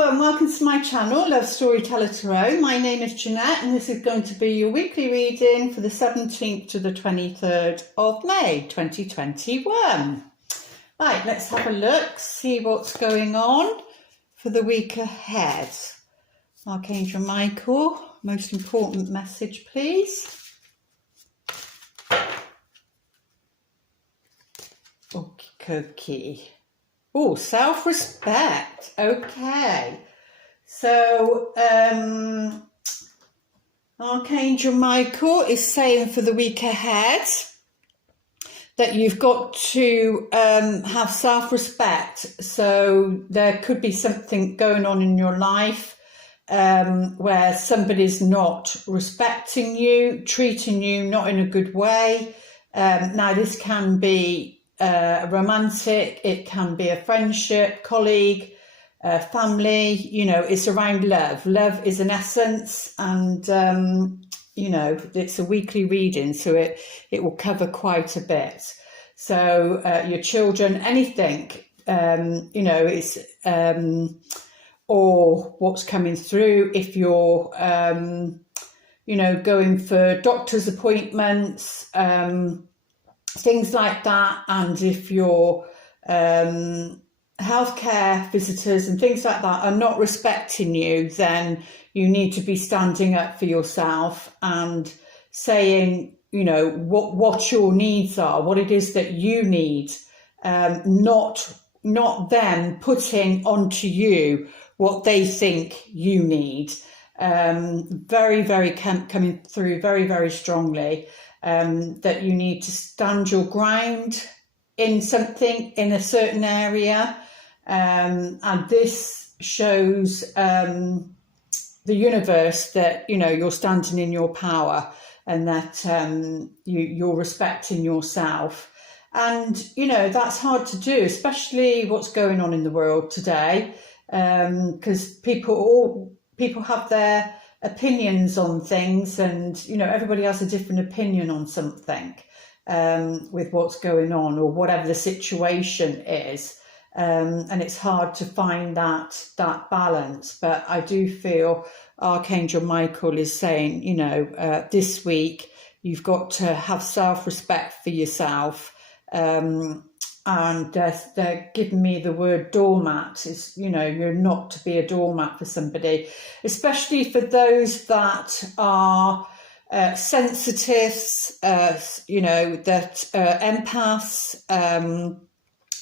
Hello and welcome to my channel, Love Storyteller Tarot. My name is Jeanette and this is going to be your weekly reading for the 17th to the 23rd of May 2021. Right, let's have a look, see what's going on for the week ahead. Archangel Michael, most important message please. Okay. Oh, self-respect. Okay. So, Archangel Michael is saying for the week ahead that you've got to have self-respect. So there could be something going on in your life where somebody's not respecting you, treating you not in a good way. Now, this can be romantic, it can be a friendship, colleague, family, you know, it's around love. Love is an essence and, you know, it's a weekly reading, so it will cover quite a bit. So your children, anything, you know, it's, or what's coming through if you're, you know, going for doctor's appointments, things like that, and if your healthcare visitors and things like that are not respecting you, then you need to be standing up for yourself and saying, you know, what your needs are, what it is that you need, not them putting onto you what they think you need. Very, very coming through very, very strongly. That you need to stand your ground in something, in a certain area, and this shows the universe that, you know, you're standing in your power and that you're respecting yourself. And, you know, that's hard to do, especially what's going on in the world today, because people have their opinions on things, and you know, everybody has a different opinion on something with what's going on or whatever the situation is, and it's hard to find that balance. But I do feel Archangel Michael is saying, you know, this week you've got to have self-respect for yourself, and they're giving me the word doormat. Is, you know, you're not to be a doormat for somebody, especially for those that are sensitives, you know, that empaths,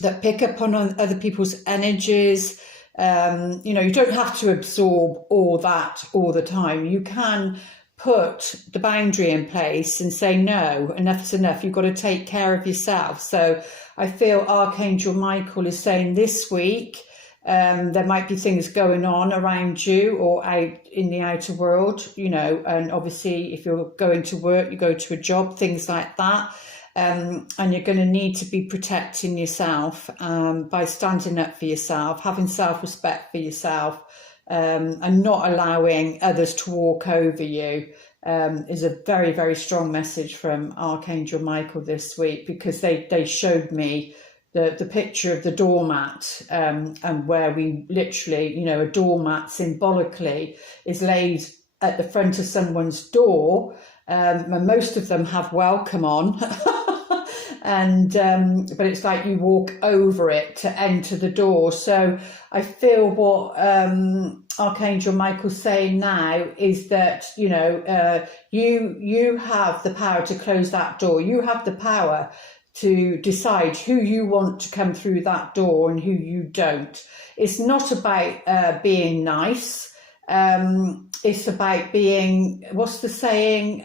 that pick up on other people's energies. You know, you don't have to absorb all that all the time. You can put the boundary in place and say, no, enough's enough. You've got to take care of yourself. So I feel Archangel Michael is saying this week, there might be things going on around you or out in the outer world, you know, and obviously if you're going to work, you go to a job, things like that. And you're going to need to be protecting yourself by standing up for yourself, having self-respect for yourself, and not allowing others to walk over you, is a very, very strong message from Archangel Michael this week, because they showed me the picture of the doormat, and where we literally, you know, a doormat symbolically is laid at the front of someone's door, and most of them have welcome on. And but it's like you walk over it to enter the door. So I feel what Archangel Michael's saying now is that, you know, you have the power to close that door. You have the power to decide who you want to come through that door and who you don't. It's not about being nice. It's about being, what's the saying?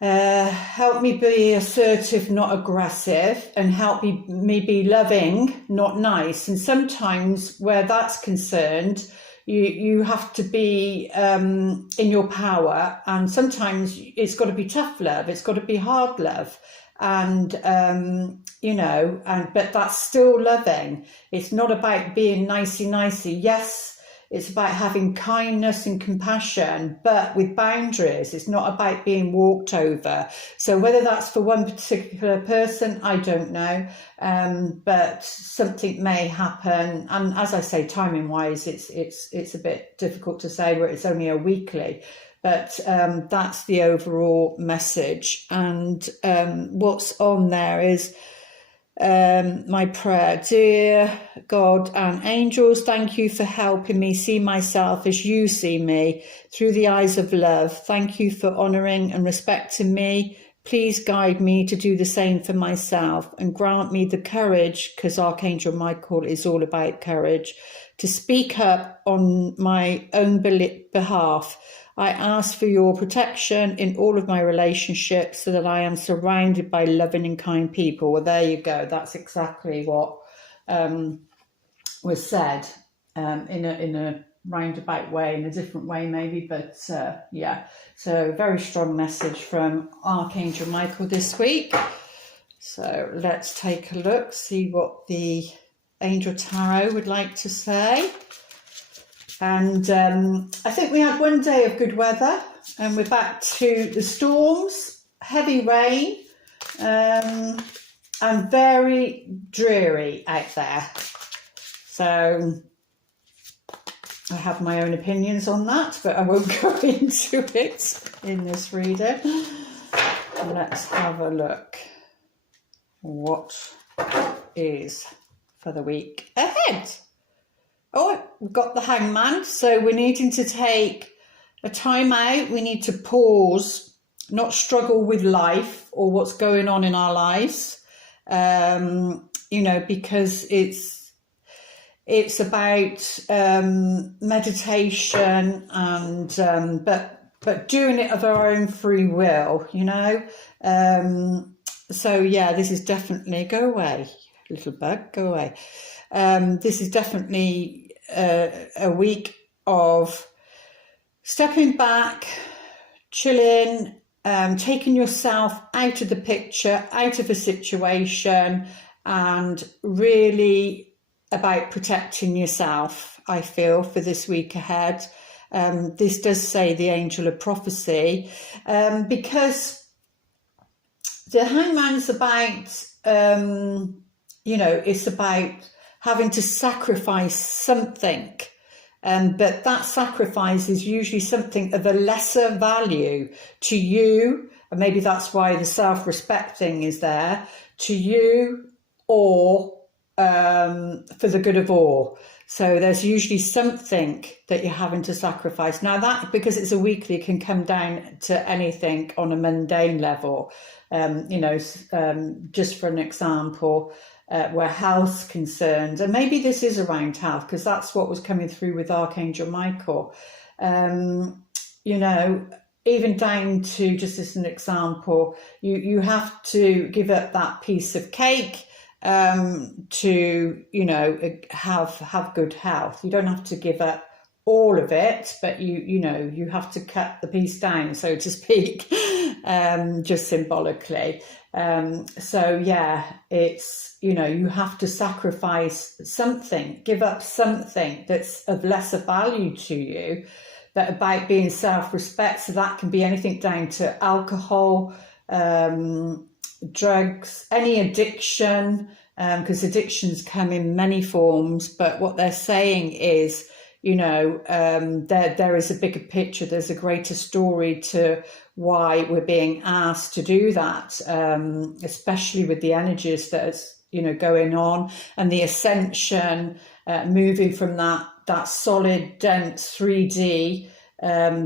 Help me be assertive, not aggressive, and help me be loving, not nice. And sometimes where that's concerned, you have to be in your power, and sometimes it's got to be tough love, it's got to be hard love, and you know, but that's still loving. It's not about being nicey. Yes, It's about having kindness and compassion, but with boundaries. It's not about being walked over. So whether that's for one particular person, I don't know. But something may happen. And as I say, timing wise, it's a bit difficult to say where it's only a weekly. But that's the overall message. And what's on there is my prayer. Dear God and angels, thank you for helping me see myself as you see me through the eyes of love. Thank you for honouring and respecting me. Please guide me to do the same for myself and grant me the courage, because Archangel Michael is all about courage, to speak up on my own behalf. I ask for your protection in all of my relationships so that I am surrounded by loving and kind people. Well, there you go. That's exactly what was said in a roundabout way, in a different way maybe, but yeah. So very strong message from Archangel Michael this week. So let's take a look, see what the Angel Tarot would like to say. And I think we had one day of good weather, and we're back to the storms, heavy rain, and very dreary out there. So I have my own opinions on that, but I won't go into it in this reading. Let's have a look. What is for the week ahead? Oh, we've got the Hangman, so we're needing to take a time out. We need to pause, not struggle with life or what's going on in our lives, because it's about meditation and but doing it of our own free will, So yeah, this is definitely, go away, little bug, go away. This is definitely a week of stepping back, chilling, taking yourself out of the picture, out of a situation, and really about protecting yourself, I feel, for this week ahead. This does say the angel of prophecy, because the Hangman's about, it's about having to sacrifice something. But that sacrifice is usually something of a lesser value to you, and maybe that's why the self-respecting is there, to you or for the good of all. So there's usually something that you're having to sacrifice. Now that, because it's a weekly, can come down to anything on a mundane level. Just for an example, where health's concerned, and maybe this is around health, because that's what was coming through with Archangel Michael. Even down to, just as an example, you have to give up that piece of cake to have good health. You don't have to give up all of it, but you have to cut the piece down, so to speak, just symbolically. So yeah, it's, you have to sacrifice something, give up something that's of lesser value to you, but about being self-respect. So that can be anything down to alcohol, drugs, any addiction, because addictions come in many forms. But what they're saying is, there is a bigger picture. There's a greater story to why we're being asked to do that, especially with the energies that's, going on, and the ascension, moving from that solid, dense 3D.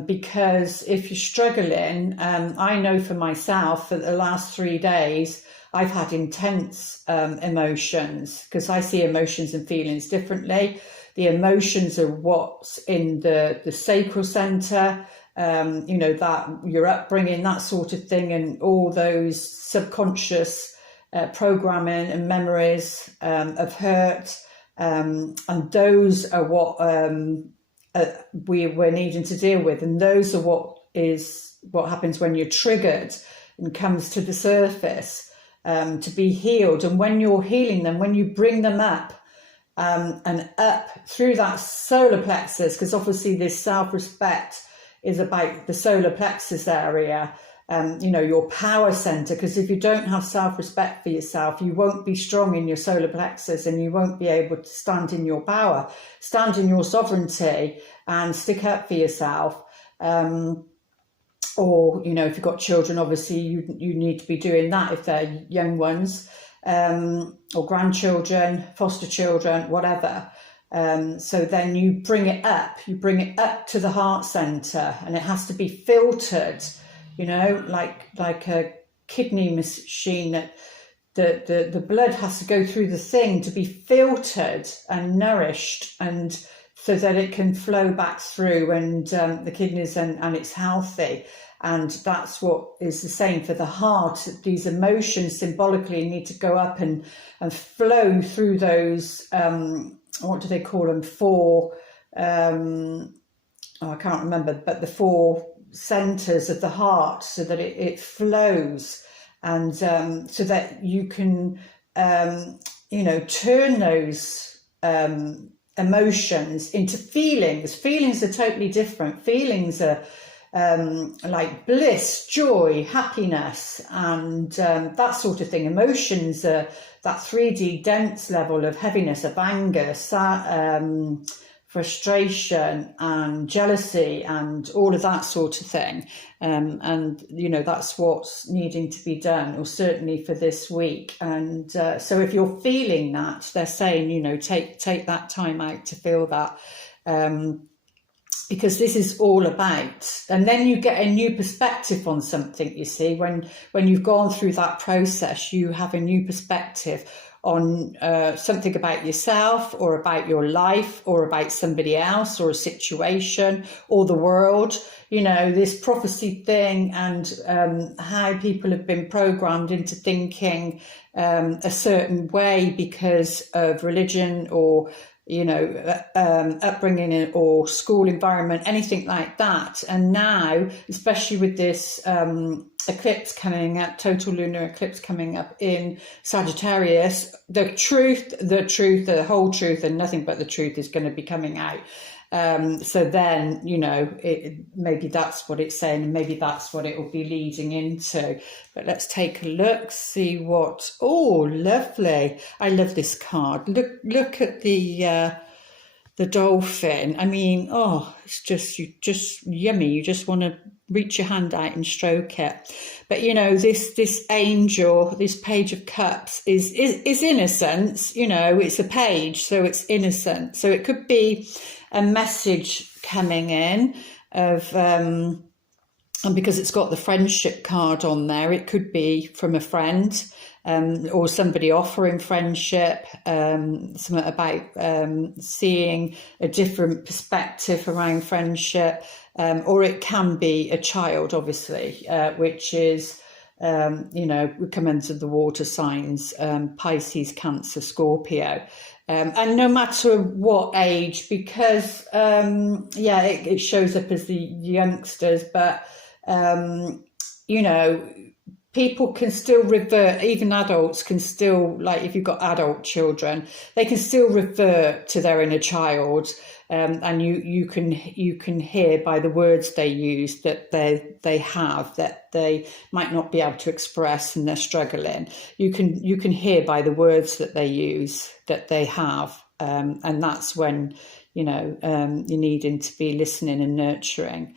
Because if you're struggling, I know for myself that the last 3 days, I've had intense emotions, because I see emotions and feelings differently. The emotions are what's in the sacral center, that your upbringing, that sort of thing, and all those subconscious programming and memories of hurt, and those are what we're needing to deal with, and those are what happens when you're triggered and comes to the surface, to be healed. And when you're healing them, when you bring them up, and up through that solar plexus, because obviously this self-respect is about the solar plexus area, your power center, because if you don't have self-respect for yourself, you won't be strong in your solar plexus and you won't be able to stand in your power, stand in your sovereignty and stick up for yourself. Or, if you've got children, obviously you need to be doing that if they're young ones, or grandchildren, foster children, whatever. So then you bring it up to the heart center, and it has to be filtered, like a kidney machine, that the blood has to go through the thing to be filtered and nourished, and so that it can flow back through and the kidneys, and it's healthy. And that's what is the same for the heart. These emotions symbolically need to go up and flow through those, what do they call them? I can't remember, but the 4 centers of the heart, so that it flows, and so that you can, turn those emotions into feelings. Feelings are totally different. Feelings are like bliss, joy, happiness, and that sort of thing. Emotions are that 3D dense level of heaviness, of anger, frustration and jealousy and all of that sort of thing. And that's what's needing to be done, or certainly for this week. And so if you're feeling that, they're saying, take that time out to feel that, because this is all about, and then you get a new perspective on something. You see, when you've gone through that process, you have a new perspective on something about yourself, or about your life, or about somebody else, or a situation, or the world. This prophecy thing, and how people have been programmed into thinking a certain way because of religion, or upbringing, or school environment, anything like that. And now, especially with this eclipse coming up, total lunar eclipse coming up in Sagittarius, the whole truth, and nothing but the truth is going to be coming out. So then, maybe that's what it's saying, and maybe that's what it will be leading into. But let's take a look, see what. Oh, lovely! I love this card. Look at the dolphin. I mean, it's just yummy. You just want to reach your hand out and stroke it. But this angel, this Page of Cups is innocence. It's a page, so it's innocent. So it could be a message coming in of, and because it's got the friendship card on there, it could be from a friend, or somebody offering friendship, something about seeing a different perspective around friendship, or it can be a child, obviously, which is, we come into the water signs, Pisces, Cancer, Scorpio. And no matter what age, because, it shows up as the youngsters, but, people can still revert, even adults can still, like if you've got adult children, they can still revert to their inner child. And you can hear by the words they use that they have, that they might not be able to express, and they're struggling. You can hear by the words that they use that they have, and that's when you're needing to be listening and nurturing.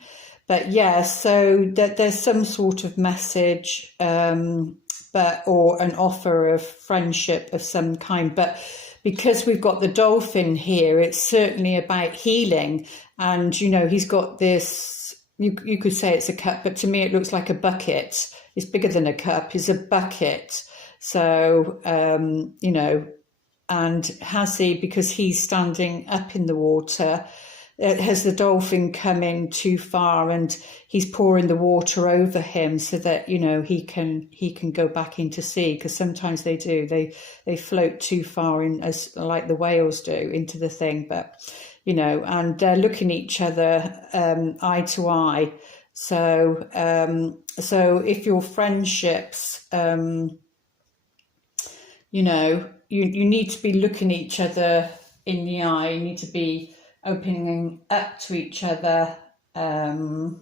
But so that there's some sort of message, or an offer of friendship of some kind, but. Because we've got the dolphin here, it's certainly about healing. And, he's got this, you could say it's a cup, but to me it looks like a bucket. It's bigger than a cup, it's a bucket. So, and has he, because he's standing up in the water, has the dolphin come in too far, and he's pouring the water over him so that he can go back into sea, because sometimes they do, they float too far in, as like the whales do, into the thing. But and they're looking each other eye to eye. So if your friendships, you need to be looking each other in the eye. You need to be opening up to each other. And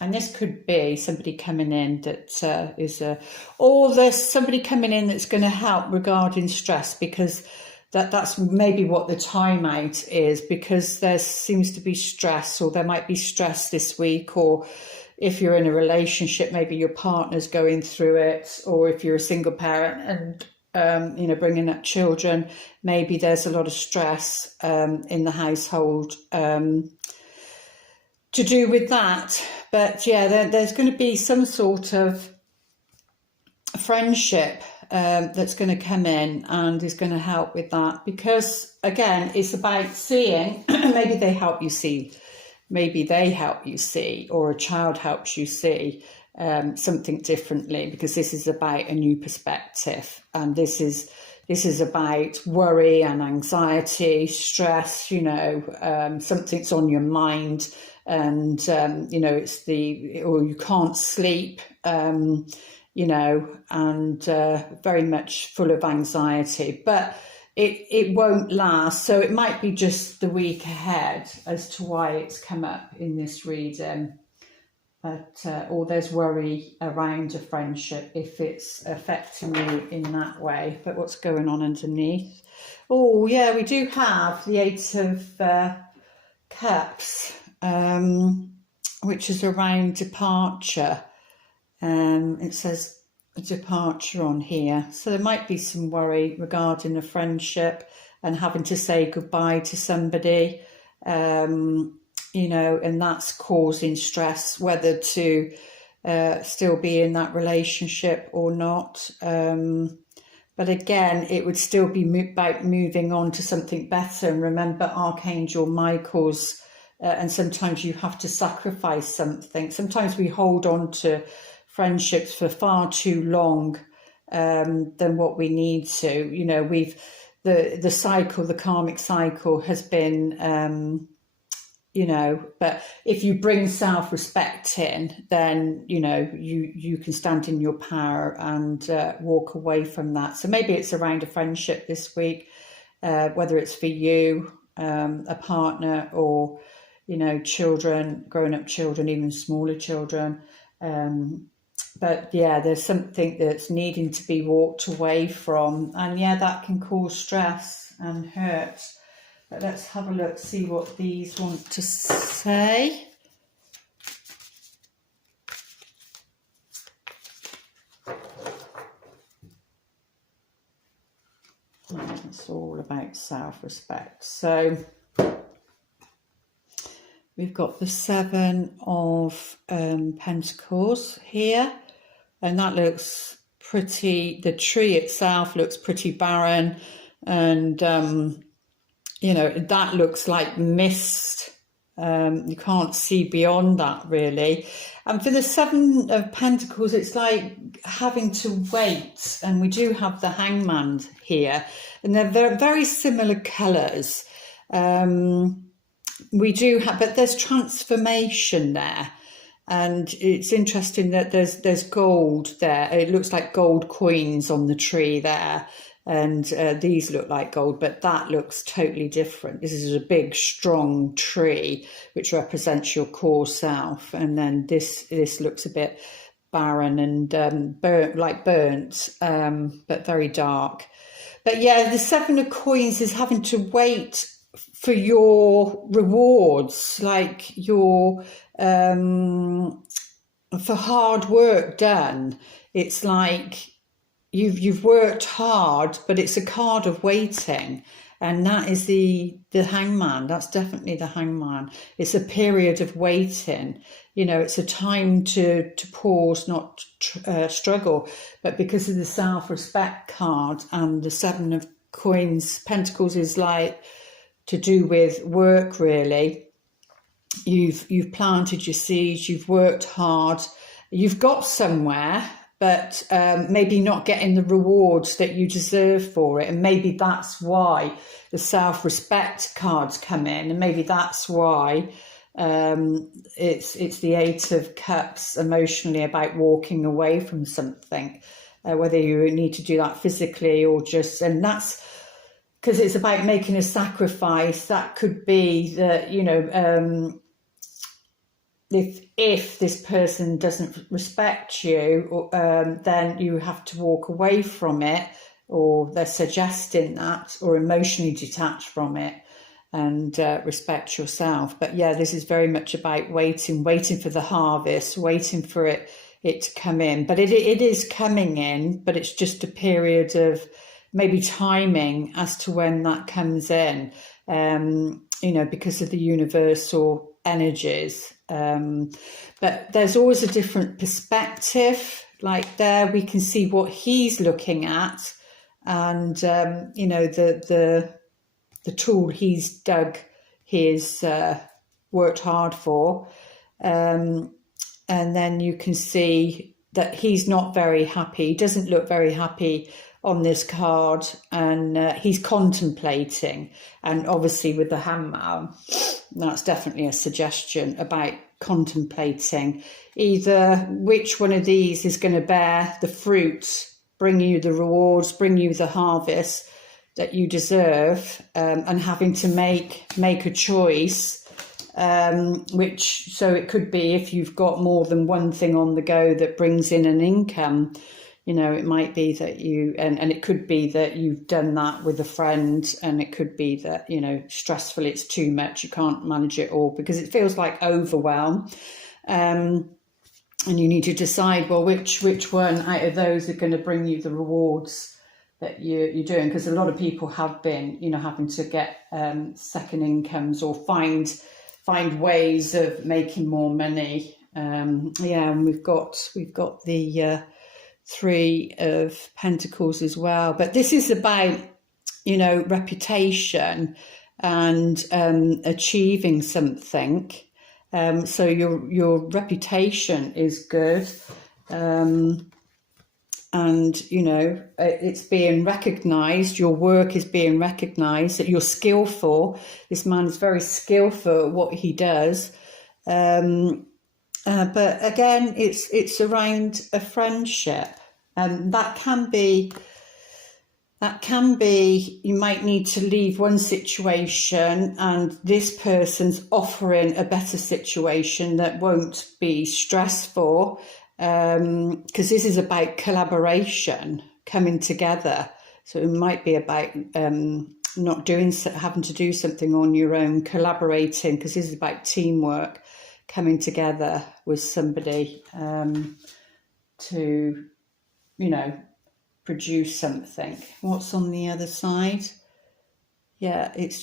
this could be somebody coming in that or there's somebody coming in that's going to help regarding stress, because that's maybe what the timeout is, because there seems to be stress, or there might be stress this week, or if you're in a relationship, maybe your partner's going through it, or if you're a single parent and bringing up children, maybe there's a lot of stress in the household to do with that. But yeah, there's going to be some sort of friendship that's going to come in and is going to help with that, because again, it's about seeing. Maybe they help you see, or a child helps you see something differently, because this is about a new perspective, and this is about worry and anxiety, stress. Something's on your mind, and or you can't sleep. And very much full of anxiety, but it won't last. So it might be just the week ahead as to why it's come up in this reading. But or there's worry around a friendship if it's affecting you in that way. But what's going on underneath? Oh yeah, we do have the Eight of Cups, which is around departure. It says a departure on here, so there might be some worry regarding a friendship and having to say goodbye to somebody, and that's causing stress, whether to still be in that relationship or not. But again, it would still be about moving on to something better. And remember, Archangel Michael's, and sometimes you have to sacrifice something. Sometimes we hold on to friendships for far too long than what we need to. The cycle, the karmic cycle has been, but if you bring self-respect in, then, you can stand in your power and walk away from that. So maybe it's around a friendship this week, whether it's for you, a partner, or, children, grown-up children, even smaller children. But yeah, there's something that's needing to be walked away from. And yeah, that can cause stress and hurt. But let's have a look, see what these want to say. It's all about self-respect. So we've got the Seven of Pentacles here, and that looks pretty, the tree itself looks pretty barren, and, that looks like mist. You can't see beyond that, really. And for the Seven of Pentacles, it's like having to wait, and we do have the Hangman here, and they're very, very similar colours. We do have, but there's transformation there, and it's interesting that there's gold there. It looks like gold coins on the tree there, and these look like gold, but that looks totally different. This is a big, strong tree which represents your core self, and then this looks a bit barren and burnt, but very dark. But yeah, the Seven of Coins is having to wait for your rewards, like your for hard work done. It's like you've worked hard, but it's a card of waiting, and that is the Hangman. That's definitely the Hangman. It's a period of waiting. It's a time to pause, not struggle. But because of the self-respect card and the Seven of Coins, Pentacles is like to do with work, really. You've planted your seeds, you've worked hard, you've got somewhere, but maybe not getting the rewards that you deserve for it. And maybe that's why the self-respect cards come in, and maybe that's why it's the Eight of Cups, emotionally, about walking away from something, whether you need to do that physically or just, and that's because it's about making a sacrifice. That could be that, if this person doesn't respect you, then you have to walk away from it, or they're suggesting that, or emotionally detach from it and respect yourself. But yeah, this is very much about waiting for the harvest, waiting for it to come in. But it is coming in, but it's just a period of maybe timing as to when that comes in, because of the universal energies. But there's always a different perspective. Like there, we can see what he's looking at, and the tool he's dug, he's worked hard for, and then you can see that he's not very happy. He doesn't look very happy on this card, and he's contemplating. And obviously with the hammer, that's definitely a suggestion about contemplating either which one of these is going to bear the fruit, bring you the rewards, bring you the harvest that you deserve, and having to make a choice, so it could be if you've got more than one thing on the go that brings in an income. It might be that you, and it could be that you've done that with a friend, and it could be that, stressful, it's too much, you can't manage it all because it feels like overwhelm. And you need to decide, well, which one out of those are going to bring you the rewards that you're doing, because a lot of people have been, having to get second incomes or find ways of making more money. And we've got the Three of Pentacles as well, but this is about reputation and achieving something. So your reputation is good, and it's being recognized. Your work is being recognized, that you're skillful. This man is very skillful at what he does. But again, it's around a friendship, and that can be you might need to leave one situation, and this person's offering a better situation that won't be stressful, because this is about collaboration, coming together. So it might be about not having to do something on your own, collaborating, because this is about teamwork, coming together with somebody to, produce something. What's on the other side? Yeah, it's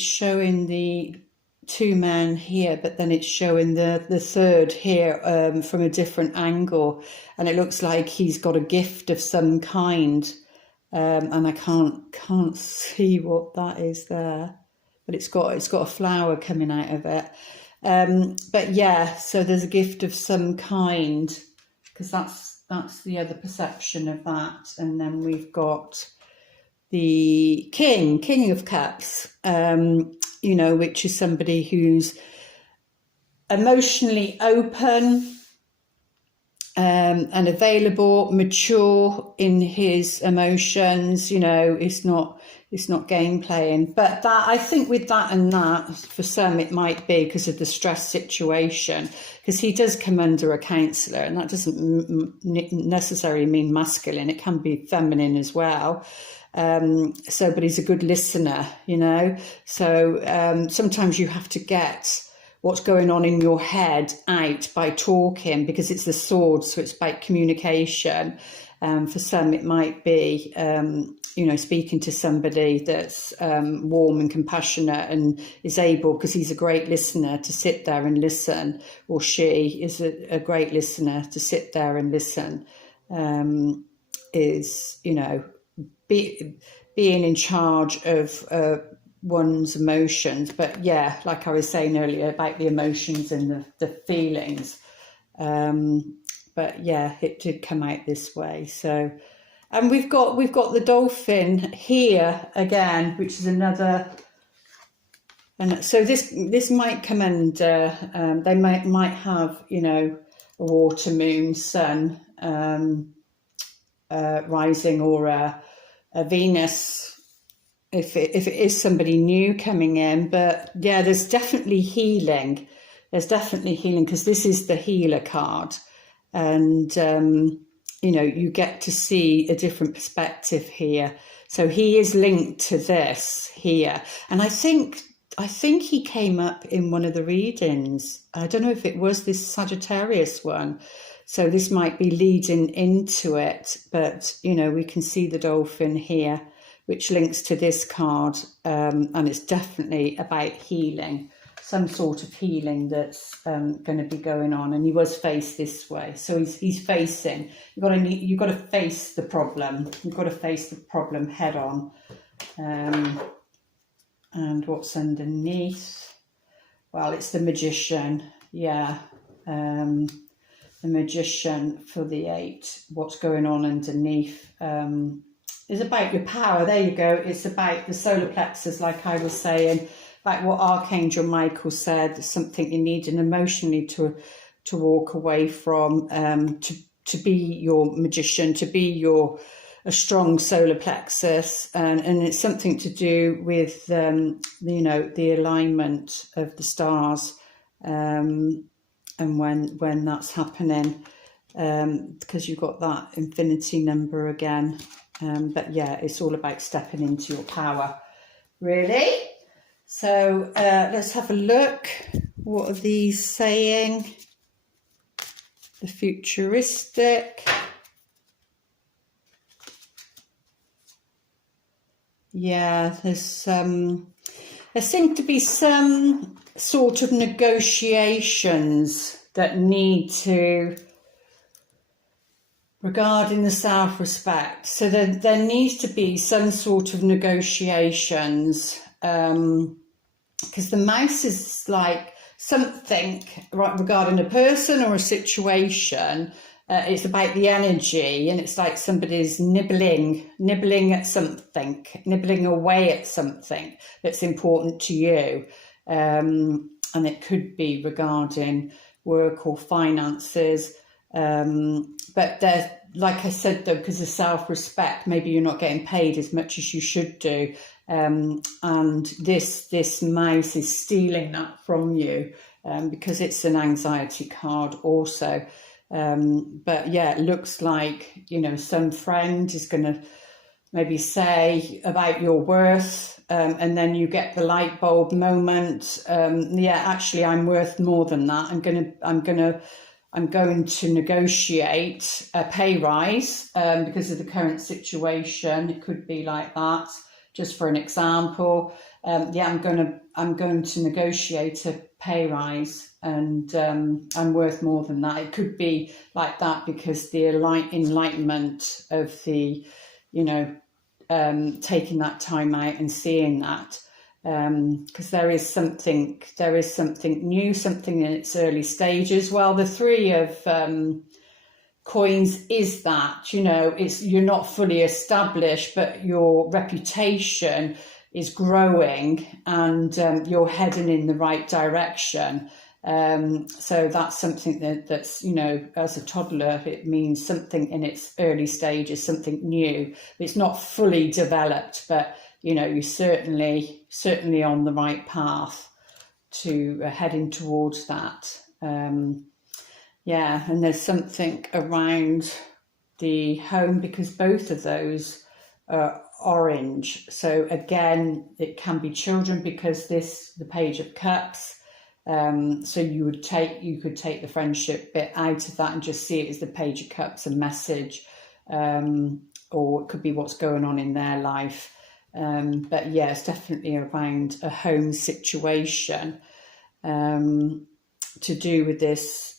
showing the two men here, but then it's showing the third here from a different angle, and it looks like he's got a gift of some kind, and I can't see what that is there, but it's got a flower coming out of it. But yeah, so there's a gift of some kind, because that's the other perception of that. And then we've got the King of Cups, which is somebody who's emotionally open, and available, mature in his emotions. It's not game playing. But that, I think with that and that, for some it might be because of the stress situation, because he does come under a counsellor, and that doesn't necessarily mean masculine. It can be feminine as well. But he's a good listener, So sometimes you have to get what's going on in your head out by talking, because it's the sword, so it's about communication. For some, it might be, speaking to somebody that's warm and compassionate and is able, because he's a great listener, to sit there and listen, or she is a great listener to sit there and listen, being in charge of one's emotions. But yeah, like I was saying earlier about the emotions and the feelings. But yeah, it did come out this way. So, and we've got the dolphin here again, which is another. And so this might come under. They might have a water, moon, sun, rising, or a Venus if it is somebody new coming in. But yeah, there's definitely healing. There's definitely healing, because this is the healer card, and you know, you get to see a different perspective here. So he is linked to this here, and I think he came up in one of the readings. I don't know if it was this Sagittarius one, so this might be leading into it. But you know, we can see the dolphin here, which links to this card, and it's definitely about healing, some sort of healing that's going to be going on. And he was faced this way, so he's facing. You've got to face the problem. You've got to face the problem head on. And what's underneath? Well, it's the Magician. Yeah, the Magician for the 8. What's going on underneath? Is about your power. There you go. It's about the solar plexus, like I was saying, like what Archangel Michael said, something you need and emotionally to walk away from, to be your magician, to be a strong solar plexus, and it's something to do with you know, the alignment of the stars, and when that's happening, because you've got that infinity number again. But yeah, it's all about stepping into your power, really. So let's have a look. What are these saying? The futuristic. Yeah, there seem to be some sort of negotiations that need to, regarding the self-respect. So there needs to be some sort of negotiations, because the mouse is like something regarding a person or a situation. It's about the energy, and it's like somebody's nibbling at something, nibbling away at something that's important to you. And it could be regarding work or finances. But there's, like I said, though, because of self-respect, maybe you're not getting paid as much as you should do. And this mouse is stealing that from you, because it's an anxiety card also. But yeah, it looks like, you know, some friend is going to maybe say about your worth, and then you get the light bulb moment. Yeah, actually, I'm worth more than that. I'm going to negotiate a pay rise, because of the current situation. It could be like that, just for an example. Yeah, I'm going to negotiate a pay rise, and I'm worth more than that. It could be like that because the enlightenment of the, you know, taking that time out and seeing that, because there is something new, something in its early stages. Well, the 3 of coins is that, you know, you're not fully established, but your reputation is growing, and you're heading in the right direction. So that's something that's, you know, as a toddler, it means something in its early stages, something new. It's not fully developed, but, you know, you're certainly on the right path to heading towards that. Yeah, and there's something around the home, because both of those are orange. So again, it can be children, because the Page of Cups. So you could take the friendship bit out of that and just see it as the Page of Cups, a message, or it could be what's going on in their life. But yeah, it's definitely around a home situation, to do with this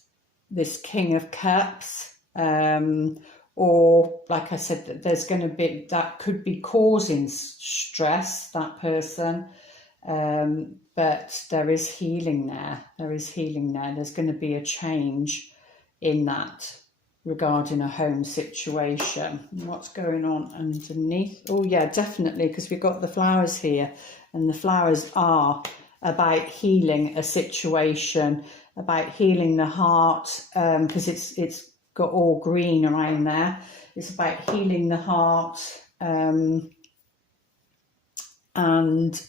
King of Cups, or like I said, there's going to be, that could be causing stress, that person. But there is healing there. There's going to be a change in that regarding a home situation. What's going on underneath? Oh yeah, definitely, because we've got the flowers here, and the flowers are about healing a situation, about healing the heart, because it's got all green around there. It's about healing the heart, and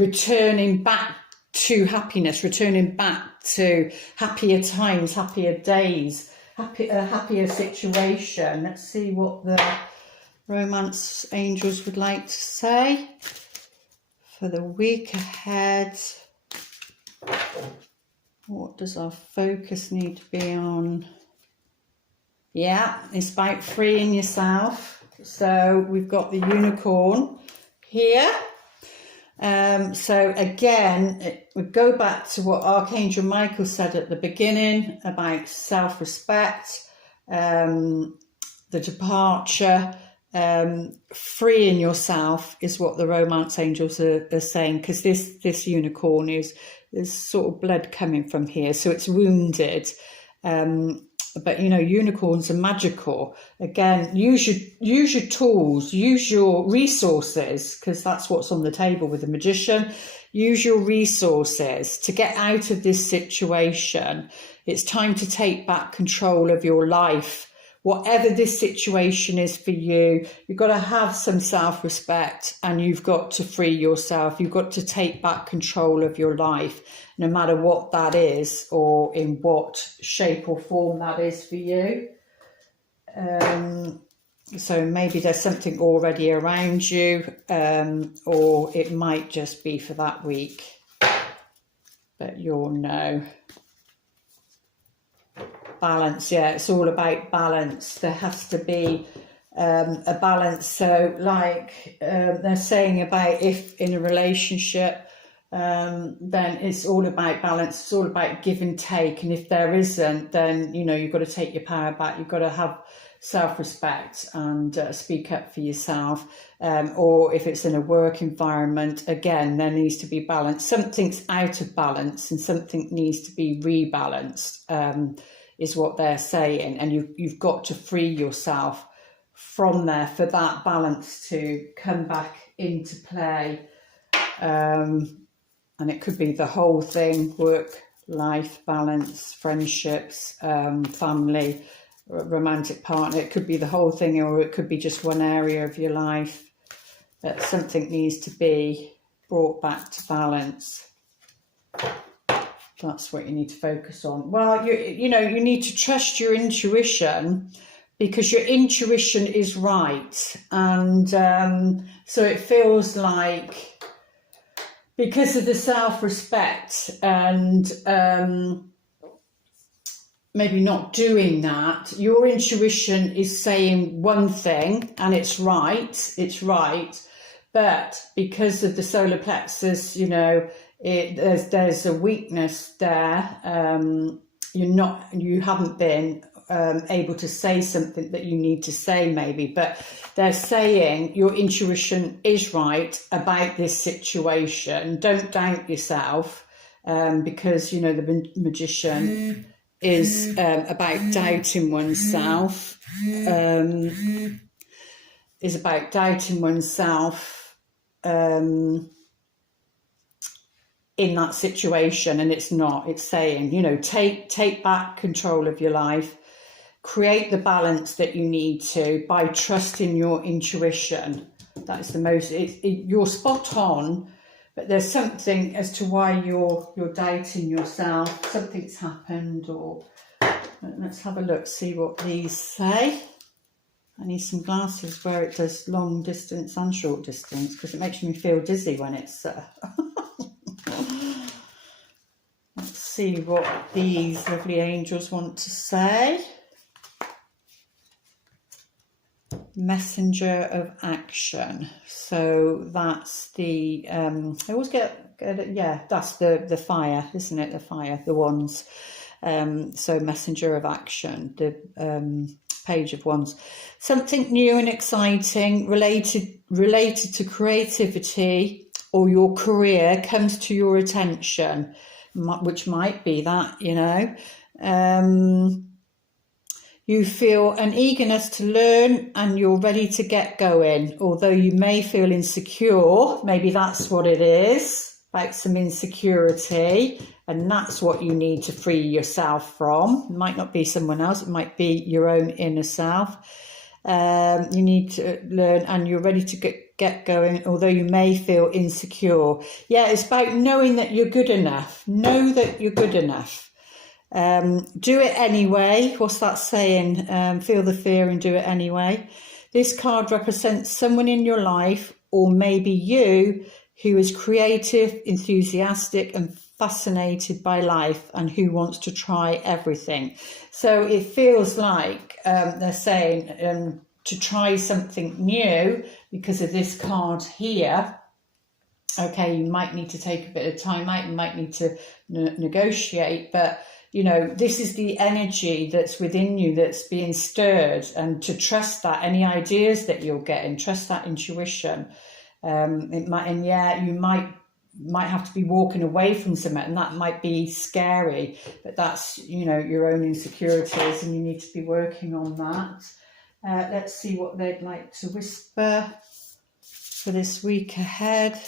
returning back to happiness, returning back to happier times, happier days, a happier situation. Let's see what the romance angels would like to say for the week ahead. What does our focus need to be on? Yeah, it's about freeing yourself. So we've got the unicorn here. So again, we go back to what Archangel Michael said at the beginning about self-respect, the departure, freeing yourself is what the romance angels are saying, because this unicorn is, there's sort of blood coming from here, so it's wounded. But unicorns are magical. Again, use your tools, use your resources, because that's what's on the table with the magician. Use your resources to get out of this situation. It's time to take back control of your life. Whatever this situation is for you, you've got to have some self-respect, and you've got to free yourself. You've got to take back control of your life, no matter what that is or in what shape or form that is for you. So maybe there's something already around you, or it might just be for that week, but you'll know. Balance, yeah, it's all about balance. There has to be a balance. So like they're saying about if in a relationship, then it's all about balance. It's all about give and take. And if there isn't, then, you've got to take your power back. You've got to have self-respect and speak up for yourself. Or if it's in a work environment, again, there needs to be balance. Something's out of balance and something needs to be rebalanced. Is what they're saying, and you've got to free yourself from there for that balance to come back into play. And it could be the whole thing: work-life balance, friendships, family, romantic partner. It could be the whole thing, or it could be just one area of your life. That something needs to be brought back to balance. That's what you need to focus on. Well, you need to trust your intuition, because your intuition is right. And so it feels like, because of the self-respect and maybe not doing that, your intuition is saying one thing and it's right. But because of the solar plexus, there's a weakness there. You haven't been able to say something that you need to say, maybe, but they're saying your intuition is right about this situation. Don't doubt yourself, because the magician is about doubting oneself. Is about doubting oneself. In that situation, and it's not. It's saying, take back control of your life, create the balance that you need to by trusting your intuition. That is the most. You're spot on, but there's something as to why you're doubting yourself. Something's happened, or let's have a look, see what these say. I need some glasses where it does long distance and short distance, because it makes me feel dizzy when it's. Let's see what these lovely angels want to say. Messenger of action. So that's the I always get that's the fire, isn't it? The fire, the wands. So messenger of action, the page of wands. Something new and exciting related to creativity or your career comes to your attention, which might be that, you feel an eagerness to learn and you're ready to get going. Although you may feel insecure, maybe that's what it is, like some insecurity, and that's what you need to free yourself from. It might not be someone else, it might be your own inner self. You need to learn and you're ready to get going, although you may feel insecure. Yeah, it's about knowing that you're good enough. Know that you're good enough. Do it anyway. What's that saying? Feel the fear and do it anyway. This card represents someone in your life, or maybe you, who is creative, enthusiastic and fascinated by life and who wants to try everything. So it feels like they're saying to try something new because of this card here. Okay, you might need to take a bit of time out, you might need to negotiate, but you know, this is the energy that's within you that's being stirred, and to trust that, any ideas that you're getting, trust that intuition. It might, and yeah, you might have to be walking away from something, and that might be scary, but that's, you know, your own insecurities, and you need to be working on that. Let's see what they'd like to whisper for this week ahead.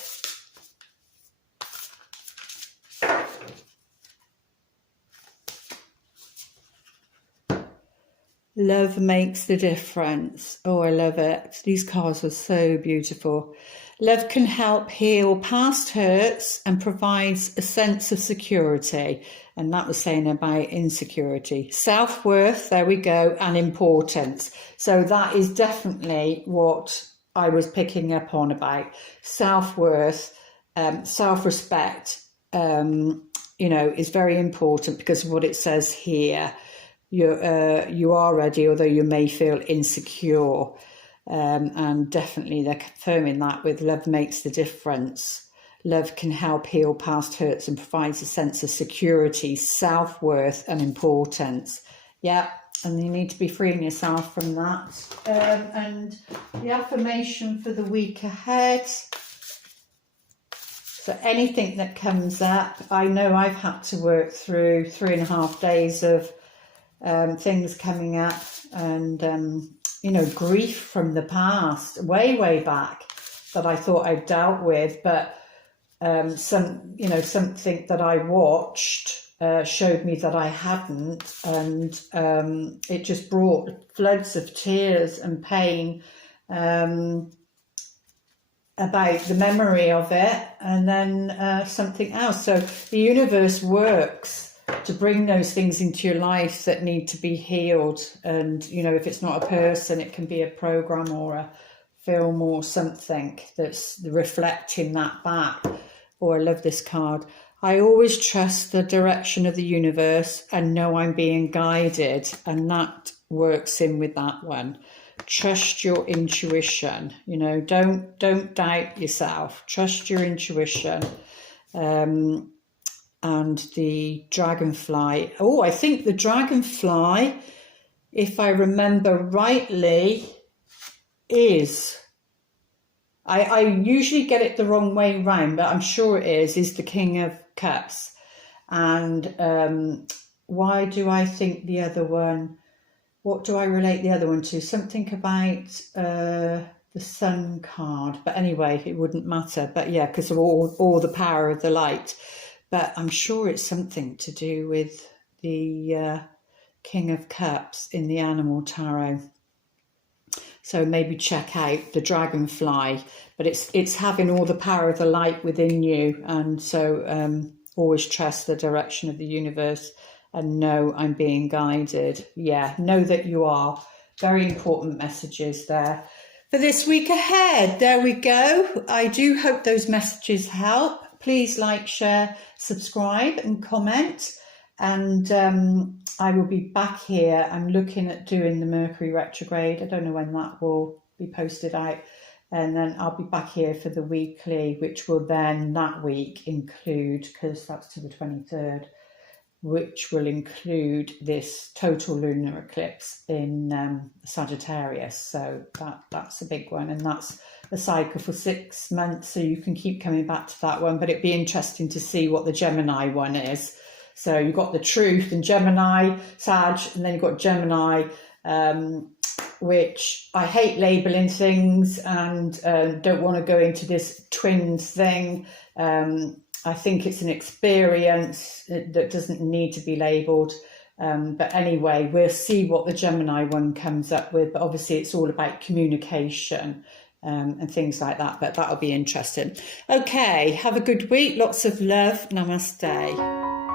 Love makes the difference. Oh, I love it. These cards are so beautiful. Love can help heal past hurts and provides a sense of security. And that was saying about insecurity. Self-worth, there we go, and importance. So that is definitely what I was picking up on about. Self-worth, self-respect, you know, is very important because of what it says here. You are ready, although you may feel insecure. And definitely they're confirming that with love makes the difference. Love can help heal past hurts and provides a sense of security, self-worth and importance. Yeah, and you need to be freeing yourself from that. And the affirmation for the week ahead. So anything that comes up, I know I've had to work through 3.5 days of things coming up, and you know, grief from the past, way back, that I thought I'd dealt with, but something that I watched showed me that I hadn't, and it just brought floods of tears and pain about the memory of it, and then something else. So the universe works to bring those things into your life that need to be healed. And, you know, if it's not a person, it can be a program or a film or something that's reflecting that back. Oh, I love this card. I always trust the direction of the universe and know I'm being guided. And that works in with that one. Trust your intuition. You know, don't doubt yourself. Trust your intuition. And the dragonfly. Oh, I think the dragonfly, if I remember rightly, is... I usually get it the wrong way round, but I'm sure it is the King of Cups. And why do I think the other one... What do I relate the other one to? Something about the Sun card. But anyway, it wouldn't matter. But yeah, because of all the power of the light. But I'm sure it's something to do with the King of Cups in the Animal Tarot. So maybe check out the dragonfly. But it's having all the power of the light within you. And so always trust the direction of the universe and know I'm being guided. Yeah, know that you are. Very important messages there. For this week ahead, there we go. I do hope those messages help. Please like, share, subscribe and comment. And I will be back here. I'm looking at doing the Mercury retrograde. I don't know when that will be posted out. And then I'll be back here for the weekly, which will then that week include, because that's to the 23rd, which will include this total lunar eclipse in Sagittarius. So that's a big one. And that's a cycle for 6 months, so you can keep coming back to that one, but it'd be interesting to see what the Gemini one is. So you've got the Truth and Gemini, Sag, and then you've got Gemini, which I hate labeling things and don't want to go into this twins thing. I think it's an experience that doesn't need to be labelled. But anyway, we'll see what the Gemini one comes up with. But obviously it's all about communication. and things like that. But that'll be interesting. Okay, have a good week. Lots of love. Namaste.